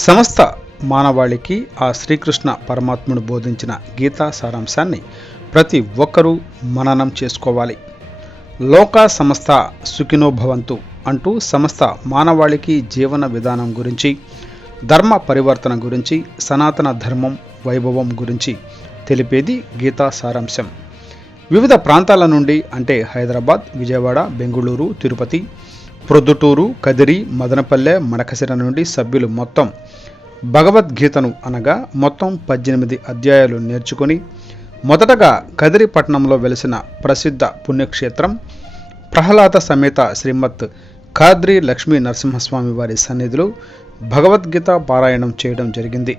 సమస్త మానవాళికి ఆ శ్రీకృష్ణ పరమాత్ముడు బోధించిన గీతా సారాంశాన్ని ప్రతి ఒక్కరూ మననం చేసుకోవాలి. లోకా సమస్త సుఖినో భవంతు అంటూ సమస్త మానవాళికి జీవన విధానం గురించి, ధర్మ పరివర్తన గురించి, సనాతన ధర్మం వైభవం గురించి తెలిపేది గీతా సారాంశం. వివిధ ప్రాంతాల నుండి అంటే హైదరాబాద్, విజయవాడ, బెంగుళూరు, తిరుపతి, ప్రొద్దుటూరు, కదిరి, మదనపల్లె, మడకశిర నుండి సభ్యులు మొత్తం భగవద్గీతను అనగా మొత్తం 18 అధ్యాయాలు నేర్చుకుని మొదటగా కదిరి పట్టణంలో వెలిసిన ప్రసిద్ధ పుణ్యక్షేత్రం ప్రహ్లాద సమేత శ్రీమత్ ఖాద్రి లక్ష్మీ నరసింహస్వామి వారి సన్నిధిలో భగవద్గీత పారాయణం చేయడం జరిగింది.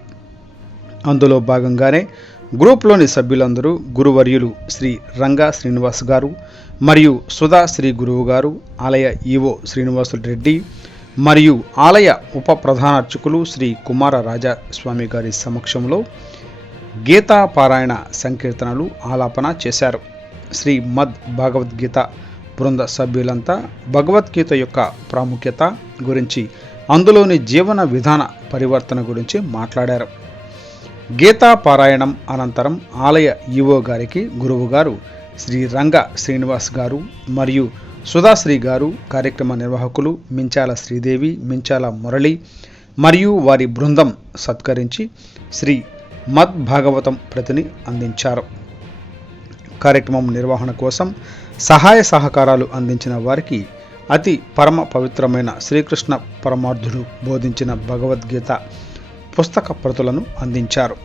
అందులో భాగంగానే గ్రూప్లోని సభ్యులందరూ గురువర్యులు శ్రీ రంగా శ్రీనివాస్ గారు మరియు సుధా శ్రీ గురువు గారు, ఆలయ ఈవో శ్రీనివాసులు రెడ్డి మరియు ఆలయ ఉప ప్రధాన అర్చకులు శ్రీ కుమార రాజా స్వామి గారి సమక్షంలో గీతా పారాయణ సంకీర్తనలు ఆలాపన చేశారు. శ్రీ మద్ భగవద్గీత బృంద సభ్యులంతా భగవద్గీత యొక్క ప్రాముఖ్యత గురించి, అందులోని జీవన విధాన పరివర్తన గురించి మాట్లాడారు. గీతా పారాయణం అనంతరం ఆలయ ఈవో గారికి గురువు గారు శ్రీ రంగ శ్రీనివాస్ గారు మరియు సుధాశ్రీ గారు, కార్యక్రమ నిర్వాహకులు మించాల శ్రీదేవి, మించాల మురళి మరియు వారి బృందం సత్కరించి శ్రీ మద్ భాగవతం ప్రతిని అందించారు. కార్యక్రమం నిర్వహణ కోసం సహాయ సహకారాలు అందించిన వారికి అతి పరమ పవిత్రమైన శ్రీకృష్ణ పరమార్థుడు బోధించిన భగవద్గీత పుస్తక ప్రతులను అందించారు.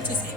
వచ్చేసి